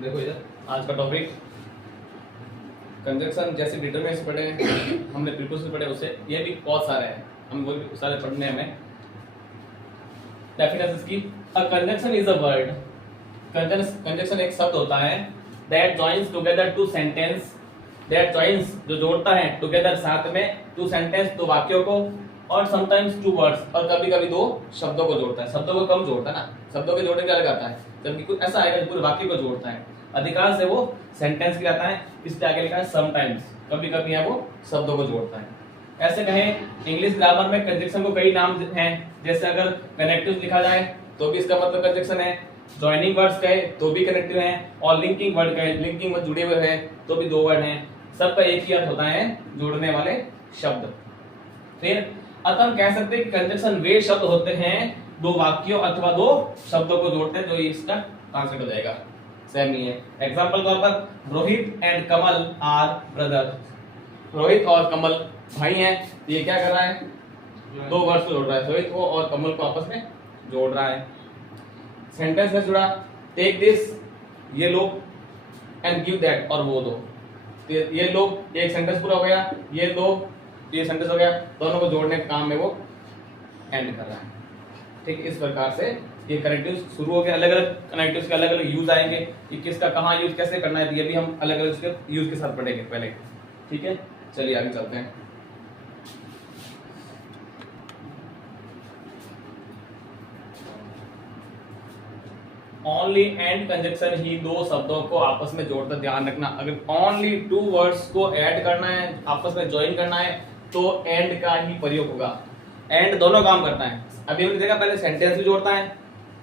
देखो इधर आज का टॉपिक कंजक्शन, जैसे डिटरमिनेंट्स पढ़े हमने, प्रीपोजिशन पढ़े, उससे ये भी बहुत सारे हैं, हम वो भी सारे पढ़ने हैं हमें। डेफिनेशंस की, a conjunction is a word, conjunction एक शब्द होता है that joins together two sentence, that joins जो जोड़ता है टुगेदर साथ में, टू सेंटेंस दो वाक्यों को, और समटाइम्स टू वर्ड्स, और कभी कभी दो शब्दों को जोड़ता है। शब्दों को कम जोड़ता है ना, शब्दों के जोड़ने का अलग आता है, जबकि कुछ ऐसा आएगा जो पूरे वाक्य को जोड़ता है। अधिकांश से वो सेंटेंस के आता है, इसलिए आगे लिखा है समटाइम्स, कभी कभी है वो शब्दों को जोड़ता है। ऐसे कहें इंग्लिश ग्रामर में कंजक्शन को कई नाम हैं, जैसे अगर कनेक्टिव लिखा जाए तो भी इसका मतलब कंजक्शन है, जॉइनिंग वर्ड्स कहे तो भी कनेक्टिव है, और लिंकिंग वर्ड कहे, लिंकिंग वर्ड जुड़े हुए हैं तो भी दो वर्ड हैं, सबका एक ही अर्थ होता है, जोड़ने वाले शब्द। फिर अतः हम कह सकते हैं कि कंजक्शन वे शब्द होते हैं दो वाक्यों अथवा दो शब्दों को जोड़ते हैं, जो इसका ट्रांसलेट हो जाएगा, सेम ही है। एग्जांपल तौर पर Rohit and Kamal are brother, Rohit और कमल भाई हैं, तो ये क्या कर रहा है, दो वर्ड्स को जोड़ रहा है, रोहित को और कमल को आपस में जोड़ रहा है। सेंटेंस में जुड़ा, टेक दिस ये लो, एंड गिव दैट और वो दो, तो ये लो एक सेंटेंस पूरा हो गया, ये दो ये सेंटेंस हो गया, दोनों को जोड़ने के काम में वो एंड कर रहा है। ठीक, इस प्रकार से ये कनेक्टिव्स शुरू हो गए, अलग अलग कनेक्टिव्स के अलग अलग यूज आएंगे, कि किसका कहाँ यूज कैसे करना है, ये भी हम अलग अलग उसके यूज के साथ पढ़ेंगे पहले। ठीक है, चलिए आगे चलते हैं। ओनली एंड कंजक्शन ही दो शब्दों को आपस में जोड़ता, ध्यान रखना, अगर ओनली टू वर्ड्स को ऐड करना है, आपस में ज्वाइन करना है, तो एंड का ही प्रयोग होगा। एंड दोनों काम करता है, अभी हमने देखा पहले सेंटेंस भी जोड़ता है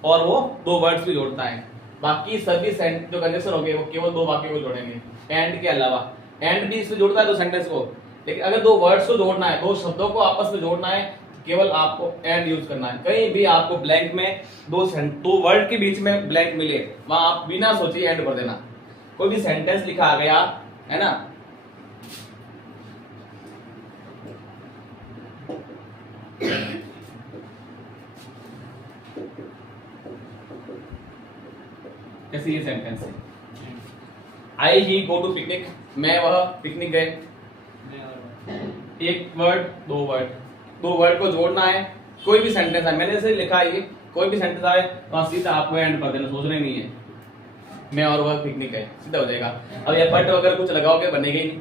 और वो दो वर्ड्स भी जोड़ता है, बाकी सभी जो कंजक्शन हो गए वो केवल दो वाक्यों को जोड़ेंगे, एंड के अलावा। एंड भी इसमें जोड़ता है दो सेंटेंस को, लेकिन अगर दो वर्ड्स को जोड़ना है, दो शब्दों को आपस में जोड़ना है, केवल आपको एंड यूज करना है। कहीं भी आपको ब्लैंक में दो वर्ड के बीच में ब्लैंक मिले, वहां आप बिना सोचे एंड कर देना। कोई भी सेंटेंस लिखा आ गया है ना, कैसे ये सेंटेंस है, आई ही गो टू पिकनिक, मैं वह पिकनिक गए, एक वर्ड दो वर्ड को जोड़ना है। कोई भी सेंटेंस है, मैंने इसे लिखा है, ये कोई भी सेंटेंस आए तो सीधा आपको एंड कर देना, सोचना ही नहीं है, मैं और वह पिकनिक है, सीधा हो जाएगा। अब ये बट अगर कुछ लगाओगे बनेगा ही नहीं।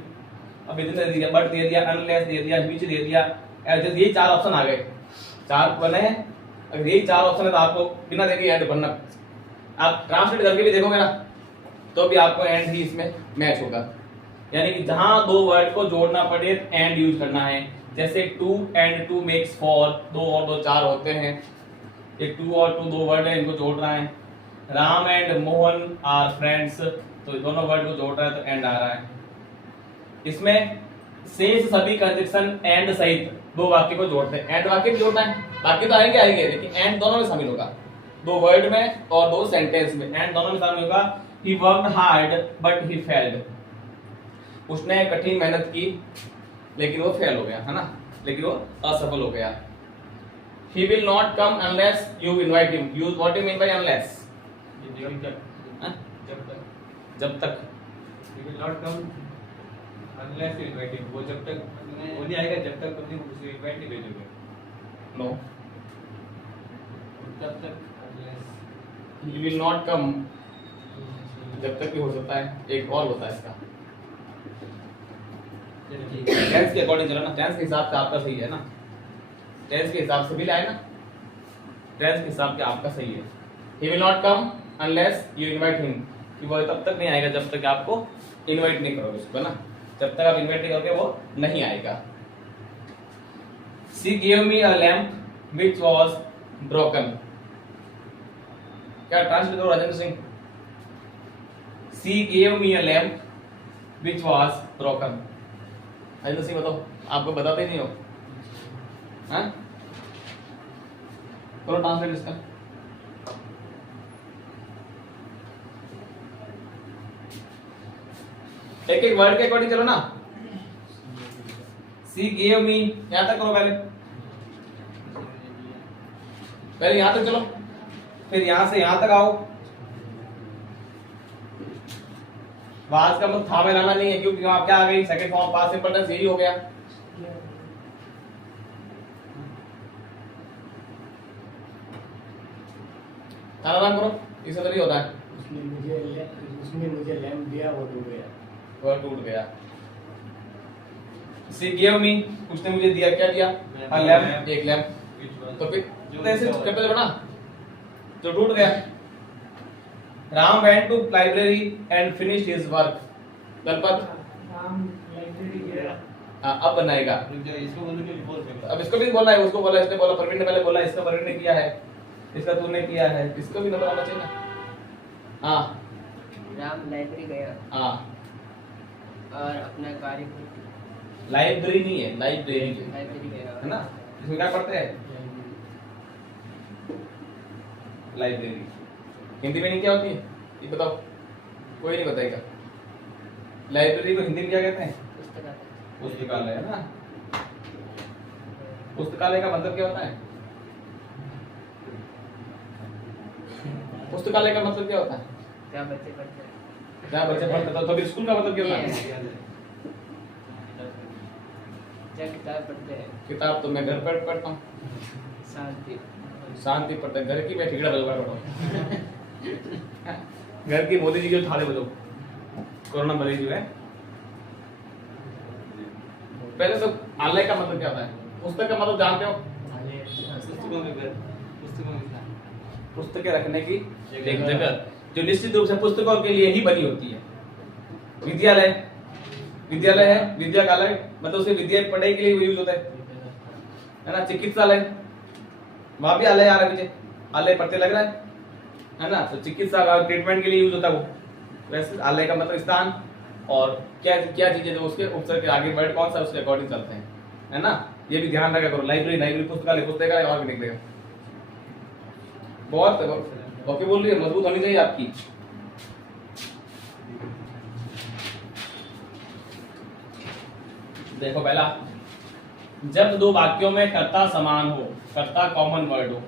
अब इतने दे दिया, बट दे दिया, अनलेस दे दिया, बीच दे दिया, ये चार ऑप्शन आ गए, चार बने हैं, अगर यही चार ऑप्शन है तो आपको बिना देखे एंड बनना। आप ट्रांसलेट करके भी देखोगे ना तो भी आपको एंड ही इसमें मैच होगा, यानी कि जहां दो वर्ड को जोड़ना पड़े एंड यूज करना है। जैसे two and two makes four, दो और दो चार होते हैं, ये टू और टू दो वर्ड है, इनको जोड़ रहा है। Ram and Mohan are friends, तो दोनों वर्ड को जोड़ रहा है तो एंड आ रहा है। इसमें शेष सभी कंजक्शन एंड सहित दो वाक्य को जोड़ते हैं, एंड वाक्य भी जोड़ना है, बाकी तो आएंगे, लेकिन एंड दोनों में शामिल होगा, दो वर्ड में और दो सेंटेंस में एंड दोनों में शामिल होगा। He worked hard but he failed, उसने कठिन मेहनत की लेकिन वो फेल हो गया, है ना, लेकिन वो असफल हो गया। He will not come unless you invite him, use what you mean by unless, जब तक he will not come unless you invite him, वो जब तक वो नहीं आएगा जब तक तुमने उसे इनवाइट नहीं भेजोगे। नो, जब तक unless he will not come, जब तक भी हो सकता है, एक और होता है इसका, टेंस के अकॉर्डिंग चलो ना, टेंस के हिसाब से आपका सही है ना, टेंस के हिसाब से भी लाए ना, टेंस के हिसाब से आपका सही है। He will not come unless you invite him, कि वो तब तक नहीं आएगा जब तक आपको इनवाइट नहीं करोगे उसको ना, जब तक आप इनवाइट नहीं करोगे वो नहीं आएगा। She gave me a lamp which was broken, क्या ट्रांसलेट करो Rajendra Singh, she gave me a lamp which was broken, Rajendra Singh बताओ, आपको बताते ही नहीं हो, हाँ करो ट्रांसलेट इसका। एक एक वर्ड के अकॉर्डिंग चलो ना, सी गेव मी, यहां तक करो, पहले यहां तक चलो, फिर यहां से यहां तक आओ। वाज का मतलब था में लाना नहीं है, क्योंकि वहां क्या आ गई, second form past simple tense यही हो गया। आराम करो, इससे तो नहीं होता है। उसने मुझे लैम्प दिया, वो टूट गया। वह टूट गया। सी गिव मी, उसने मुझे दिया, क्या दिया? हाँ लैम्प, एक लैम्प। तो फिर तो ऐसे चप्पल करो ना, तो टूट गया। Ram went to library and finished his work. गलपत राम लाइब्रेरी गया। हाँ अब बनाएगा। इसको बोलो कि बोल दे। अब इसको भी बोलना है, उसको बोला, इसने बोला, प्रवीण ने पहले बोला, इसका प्रवीण ने किया है, इसका तूने किया है, इसको भी नंबर आना चाहिए ना। हाँ राम लाइब्रेरी गया हाँ, और अपना कार्य को लाइब्रेरी नहीं है, लाइब्रेरी है लाइब्रेरी गया ना। इसमें क्या पढ़ते हैं? लाइब्रेरी। हिंदी में नहीं क्या होती है ये बताओ, कोई नहीं बताएगा। लाइब्रेरी को हिंदी में क्या कहते हैं? पुस्तकालय। पुस्तकालय है ना। पुस्तकालय का मतलब क्या होता है? पुस्तकालय का मतलब क्या होता है? क्या बच्चे पढ़ते हैं? क्या बच्चे पढ़ते हैं? तो फिर स्कूल का मतलब क्या होता है? क्या किताब पढ़ते हैं? किताब तो मैं घर पर पढ़ता हूँ, शांति। शांति पढ़ते हैं। घर की मैं ठिकड़ा बजवा पढ़ता हूँ। घर की मोदी जी के थाले बजो, कोरोना मरीज जो है। पहले तो आलय का मतलब क्या होता है? पुस्तक का मतलब जानते हो? पुस्तकों में था। पुस्तकें रखने की एक जगह जो निश्चित रूप से पुस्तकों के लिए ही बनी होती है। विद्यालय, विद्यालय है, विद्यालय मतलब उसे विद्या पढ़ाई के लिए यूज होता है ना। चिकित्सालय, वहां भी आलय आ रहा है पीछे, आलय पढ़ते लग रहा है ना। तो चिकित्सा का ट्रीटमेंट के लिए यूज होता है वो। वैसे आलय का मतलब स्थान, और क्या क्या चीजें जो उसके उपसर्ग के आगे वर्ड कौन सा उसके अकॉर्डिंग चलते हैं, है ना। ये भी ध्यान रखा करो। लाइब्रेरी, लाइब्रेरी, पुस्तकालय, पुस्तकालय और भी निकलेगा। बहुत ओके बोल रही है, मजबूत होनी चाहिए आपकी। देखो पहला, जब दो वाक्यों में कर्ता समान हो, कर्ता कॉमन वर्ड हो,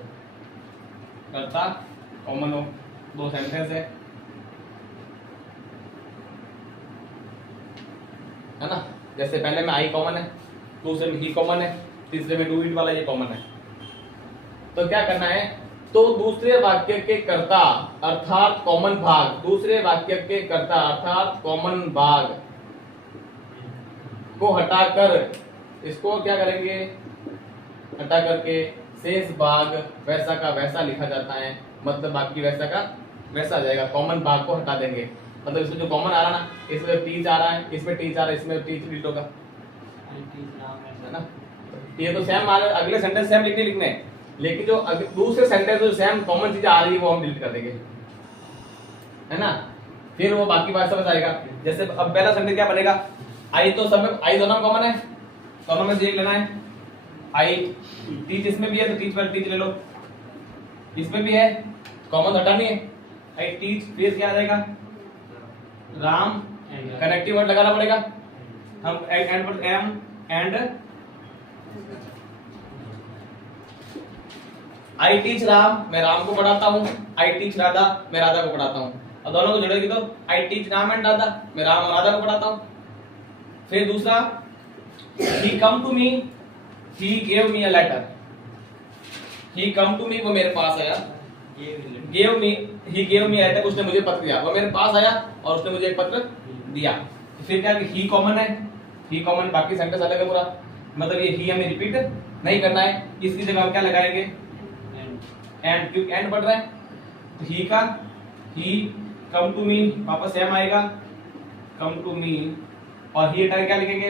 कर्ता कॉमन हो, दो सेंटेंस है ना। जैसे पहले में आई कॉमन है, दूसरे में ही कॉमन है, तीसरे में डू इट वाला ये कॉमन है। तो क्या करना है? तो दूसरे वाक्य के कर्ता अर्थात कॉमन भाग, दूसरे वाक्य के कर्ता अर्थात कॉमन भाग को हटाकर, इसको क्या करेंगे? हटा करके शेष भाग वैसा का वैसा लिखा जाता है। मतलब बाकी वैसा का वैसा आ जाएगा। कॉमन भाग को हटा देंगे, मतलब इसमें जो कॉमन आ रहा ना, इसमें टीच आ रहा है, इसमें टीच आ रहा है, इसमें टीच डिलीट होगा, है ना। ये तो सेम अगले सेंटेंस सेम लिखने हैं, लेकिन जो दूसरे सेंटेंस में सेम कॉमन चीजें आ रही है वो हम डिलीट कर देंगे, है ना। फिर वो बाकी बात समझ आएगा। जैसे अब पहला सेंटेंस क्या बनेगा? आई तो सब में, आई दोनों कॉमन है, दोनों में से एक लेना है। आई टीच इसमें भी है तो टीच पर टीच ले लो, इसमें भी है, कॉमन हटानी है। आई टीच, फिर क्या आ जाएगा? राम, कनेक्टिव वर्ड लगाना पड़ेगा। हम एंड पर M and I teach Ram, मैं राम को पढ़ाता हूँ। आई टीच राधा, मैं राधा को पढ़ाता हूँ। और दोनों को जोड़ेगी तो आई टीच राम एंड राधा, मैं राम और राधा को पढ़ाता हूँ। फिर दूसरा, he come to me, he gave me a letter, he come to me वो मेरे पास आया, gave me, he gave me a letter उसने मुझे पत्र दिया, वो मेरे पास आया और उसने मुझे एक पत्र दिया। फिर क्या, he कॉमन है, he कॉमन, बाकी सेंटेंस अलग है पूरा, मतलब ये he हमें रिपीट नहीं करना है। इसकी जगह हम क्या लगाएंगे? एंड, क्योंकि एंड बढ़ रहा है तो he का he come to me वापस सेम आएगा, come to me, और ही हटा क्या लिखेंगे?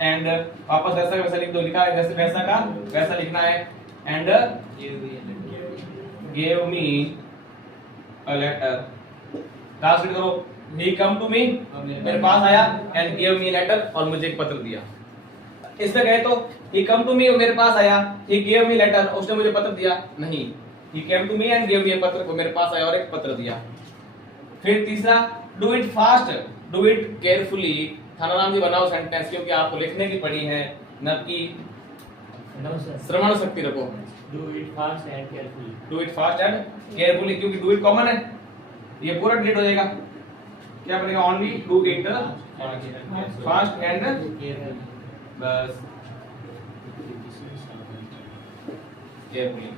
एंड वापस वैसा का वैसा लिख दो, लिखा है जैसे वैसा का वैसा लिखना है। And give me a letter, translate करो, ही कम टू मी, मेरे पास आया, एंड गिव मी लेटर, और मुझे एक पत्र दिया। इसमें कहे तो ही कम टू मी, मेरे पास आया, ही गिव मी लेटर, उसने मुझे पत्र दिया, नहीं, he came to me and give me a पत्र, वो मेरे पास आया और एक पत्र दिया। फिर तीसरा, do it fast, do it carefully. Thanaram ji बनाओ सेंटेंस, क्योंकि आपको लिखने की पड़ी है, न कि नो सर, श्रवण शक्ति रखो। Do it fast and carefully. Do it fast and carefully, क्योंकि डू इट कॉमन है, ये पूरा डिलीट हो जाएगा। क्या बनेगा? Only do it fast and बस केयरफुली।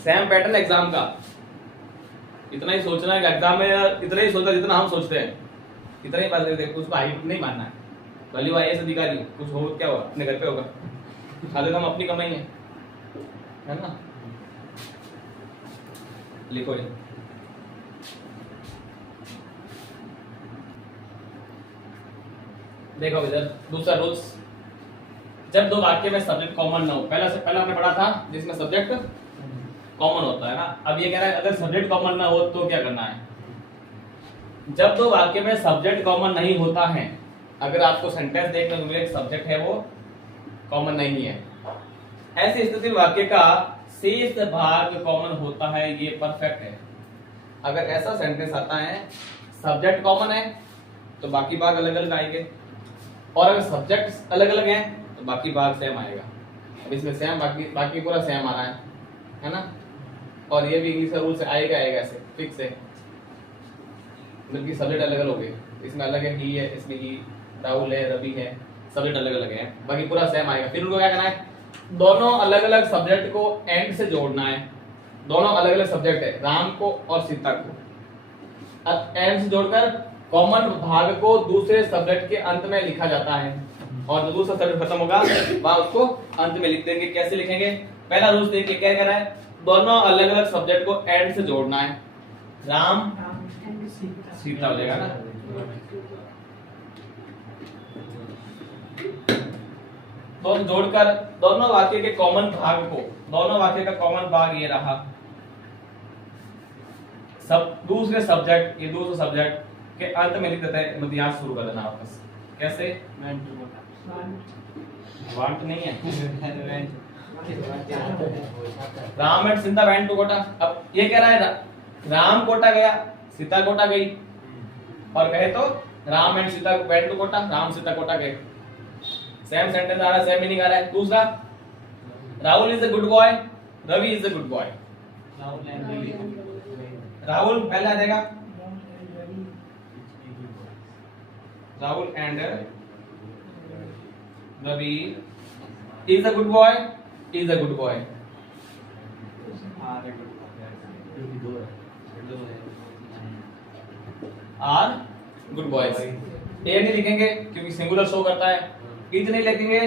सेम पैटर्न एग्जाम का, इतना ही सोचना है कि एग्जाम में इतना ही सोचना जितना हम सोचते हैं, इतना ही बात करते, कुछ भाई नहीं मानना है। भले वो आईएएस अधिकारी कुछ हो, क्या होगा, अपने घर पे होगा, खाली तो हम अपनी कमाई है ना। लिखो ये, देखो इधर दूसरा रूल्स, जब दो वाक्य में सब्जेक्ट कॉमन ना हो, पहला हमने पढ़ा था जिसमें सब्जेक्ट कॉमन होता है ना। अब ये कह रहा है अगर सब्जेक्ट कॉमन ना हो तो क्या करना है? जब दो वाक्य में सब्जेक्ट कॉमन नहीं होता है, अगर आपको सेंटेंस देखने को मिले सब्जेक्ट है वो कॉमन नहीं है, ऐसी स्थिति में वाक्य का शेष भाग कॉमन होता है, ये परफेक्ट है। अगर ऐसा सेंटेंस आता है सब्जेक्ट कॉमन है तो बाकी भाग अलग अलग आएंगे, और अगर सब्जेक्ट अलग अलग हैं तो बाकी भाग सेम आएगा। अब इसमें सेम बाकी पूरा सेम आ रहा है ना। और ये भी इंग्लिश का रूल से आएगा ऐसे फिक्स है, बल्कि सब्जेक्ट अलग अलग हो गए, इसमें अलग है, ही है, इसमें ही, राहुल है, रवि है, सब्जेक्ट अलग अलग है, बाकी पूरा सेम आएगा। फिर उनको क्या करना है? दोनों अलग अलग सब्जेक्ट को एंड से जोड़ना है। दोनों अलग अलग सब्जेक्ट है, राम को और सीता को, अब एंड से जोड़कर कॉमन भाग को दूसरे सब्जेक्ट के अंत में लिखा जाता है, और जो दूसरा सब्जेक्ट खत्म होगा वहां उसको अंत में लिख देंगे। कैसे लिखेंगे? पहला रूल देखिए, क्या कह रहा है? दोनों अलग अलग सब्जेक्ट को एंड से जोड़ना है। राम सीता हो जाएगा ना। तो जोड़कर दोनों वाक्य के कॉमन भाग को, दोनों वाक्य का कॉमन भाग ये रहा, सब दूसरे सब्जेक्ट, ये दूसरे सब्जेक्ट के अंत में लिख देते हैं, मतलब यहाँ शुरू कर देना वापस। कैसे? वांट नहीं है, Ram and Sita went to Kota. अब ये कह रहा है राम कोटा गया, सीता कोटा गई, और कहे तो Ram and Sita went to Kota, Ram Sita Kota गए। सेम सेंटेंस आ रहा है, सेम मीनिंग आ रहा है। दूसरा, Rahul is a good boy, Ravi is a good boy. Rahul पहले आ जाएगा, Rahul and Ravi is a good boy, is a good boy. Are good boys. A नहीं लिखेंगे क्योंकि सिंगुलर शो करता है, इज नहीं लिखेंगे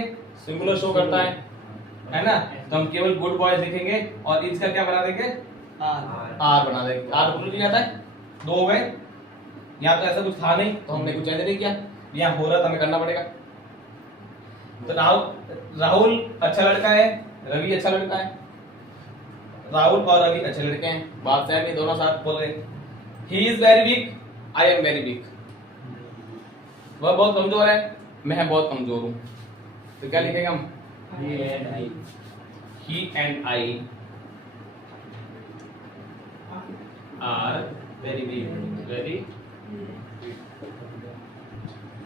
सिंगुलर शो करता है ना। तो हम केवल गुड बॉयज लिखेंगे और इज का क्या बना देंगे? आर बना देंगे। आर बोल नहीं आता है, दो हो गए। यहाँ तो ऐसा कुछ था नहीं तो हमने कुछ चेंज नहीं किया, यहाँ हो रहा था हमें करना पड़ेगा। तो राहुल अच्छा लड़का है, रवि अच्छा लड़का है। राहुल और रवि अच्छे लड़के हैं, बात सेम ही, दोनों साथ बोल रहे। He is very weak, I am very weak. वह बहुत कमजोर है, मैं बहुत कमजोर हूं। तो क्या लिखेंगे हम? He and I are very weak, very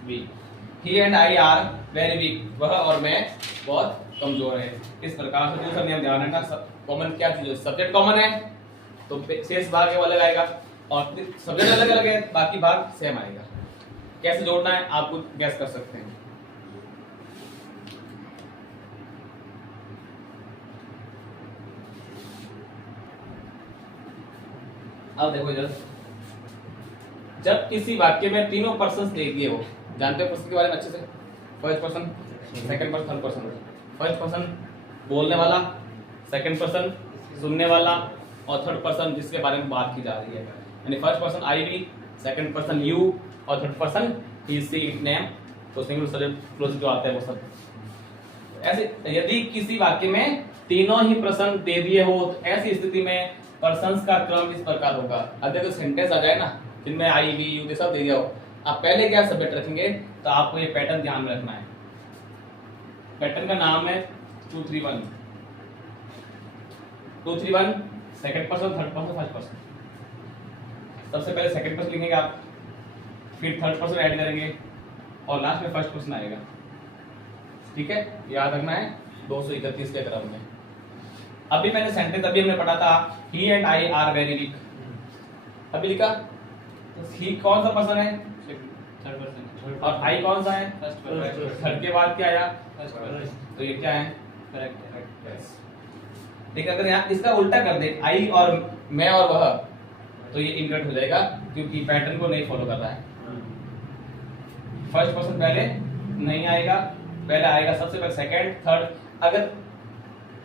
weak. He and I are very weak, वह और मैं बहुत कमजोर है। इस प्रकार से दूसरा नियम ध्यान रखना, कॉमन क्या चीज है? सब्जेक्ट कॉमन है तो शेष भाग वो अलग आएगा, और सब्जेक्ट अलग अलग है बाकी भाग सेम आएगा। कैसे जोड़ना है आप खुद गैस कर सकते हैं। अब देखो इधर, जब किसी वाक्य में तीनों पर्सन दे दिए हो, जानते हो पर्सन के बारे में अच्छे से? First person, second person, third person. First person बोलने वाला, सेकंड पर्सन सुनने वाला, और थर्ड पर्सन जिसके बारे में बात की जा रही है। यानी first person I we, second person you, और third person he she it name. तो सिंगल सब्जेक्ट क्लोज जो आते हैं वो सब ऐसे। यदि किसी वाक्य में तीनों ही पर्सन दे दिए हो तो ऐसी स्थिति में पर्सन्स का क्रम इस प्रकार होगा। अगर तो सेंटेंस आ जाए ना जिनमें आई वी यू सब दे दिया हो, आप पहले क्या सब्जेक्ट रखेंगे, तो आपको ये पैटर्न ध्यान में रखना है। पैटर्न का नाम है 2-3-1। 2-3-1 second person, third person, first person. सबसे पहले सेकंड पर्सन लिखेंगे आप, फिर थर्ड पर्सन ऐड करेंगे, और लास्ट में फर्स्ट पर्सन आएगा। ठीक है, याद रखना है 231 के क्रम में। अभी मैंने सेंटेंस अभी हमने पढ़ा था he and I are very weak, अभी लिखा तो ही कौन सा पर्सन है थर्ड पर्सन और आई कौन सा है फर्स्ट पर्सन थर्ड के बाद क्या आया, फर्स्ट पर्सन तो ये क्या है करेक्ट है। लेकिन अगर यहाँ इसका उल्टा कर दे आई और मैं और वह, तो ये इनकरेक्ट हो जाएगा क्योंकि पैटर्न को नहीं फॉलो कर रहा है। फर्स्ट पर्सन पहले नहीं आएगा, पहले आएगा सबसे पहले सेकंड थर्ड, अगर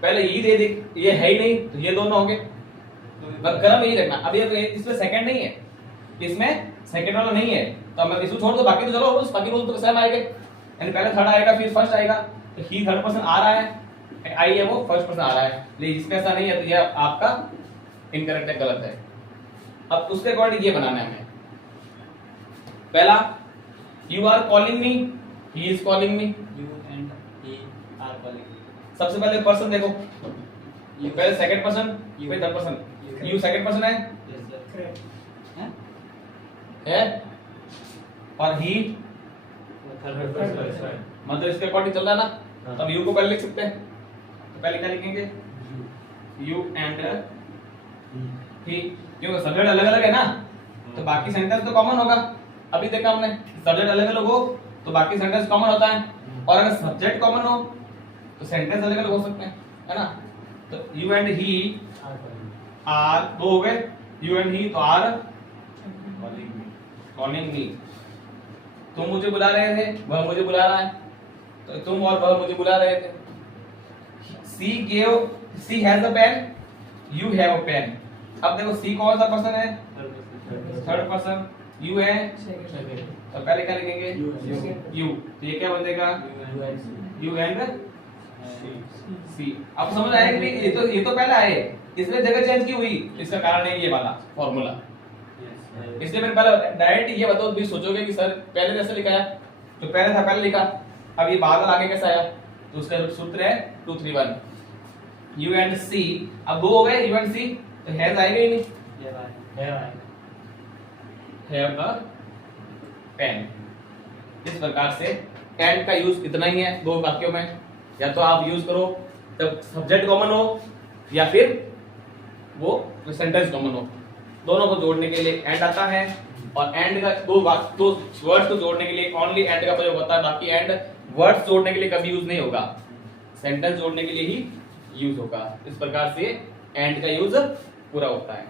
पहले यही दे दे ये है ही नहीं तो ये दोनों होंगे, क्रम यही रखना। अभी इसमें सेकंड नहीं है, इसमें सेकंड वाला नहीं है, तो मैं इसको छोड़ दो, बाकी तो चलो बाकी रूल तो सेम आएंगे, यानी पहले थर्ड आएगा फिर फर्स्ट आएगा, तो ही थर्ड पर्सन आ रहा है, आई है वो फर्स्ट पर्सन आ रहा है, लेकिन इसमें ऐसा नहीं है, तो ये आपका इनकरेक्ट है, गलत है। अब उसके अकॉर्डिंग ये बनाना है हमें। पहला you are calling me, he is calling me, you and he are calling सबसे पहले पर्सन देखो, You. पहले सेकंड पर्सन You. फिर third person, You. You second person है यस सर करेक्ट। है और ही थर्ड पर्सन मतलब इसके अकॉर्डिंग चल रहा है ना, तो हम यू को पहले लिख सकते हैं, तो पहले क्या लिखेंगे यू एंड ही, क्योंकि सब्जेक्ट अलग अलग है ना, तो बाकी सेंटेंस तो कॉमन होगा। अभी देखा हमने सब्जेक्ट अलग अलग हो तो बाकी सेंटेंस कॉमन होता है, और अगर सब्जेक्ट कॉमन हो तो सेंटेंस अलग अलग हो सकते हैं, है ना। तो यू एंड ही आर दो हो गए, यू एंड ही तो आर कॉलिंग मी, तुम मुझे बुला रहे थे, वह मुझे बुला रहा है, तो तुम और वह मुझे बुला रहे थे। She has a pen, you have a pen. अब देखो सी कौन सा पर्सन है, थर्ड पर्सन, यू है, तो पहले क्या लिखेंगे यू, तो ये क्या बन जाएगा यू एंड सी। अब समझ आया कि ये तो पहले आए, इसमें जगह चेंज की हुई, इसका कारण है ये वाला फॉर्मूला। इसलिए मैंने पहले डायरेक्ट ये बताओ, भी सोचोगे कि सर पहले जैसे लिखा है, तो पहले था पहले लिखा, अब ये बादल आगे कैसा आया, तो उसका सूत्र है 2 3 1 यू एंड सी। अब दो हो गए यू एंड सी, तो हैज आएगा ही नहीं, हैव अ पेन। इस प्रकार से एंड का यूज इतना ही है दो वाक्यों में, या तो आप यूज करो जब सब्जेक्ट कॉमन हो या फिर वो सेंटेंस कॉमन हो, दोनों को जोड़ने के लिए एंड आता है। और एंड का दो वर्ड्स को जोड़ने के लिए ओनली एंड का प्रयोग होता है, बाकी एंड वर्ड्स जोड़ने के लिए कभी यूज नहीं होगा, सेंटेंस जोड़ने के लिए ही यूज होगा। इस प्रकार से एंड का यूज पूरा होता है।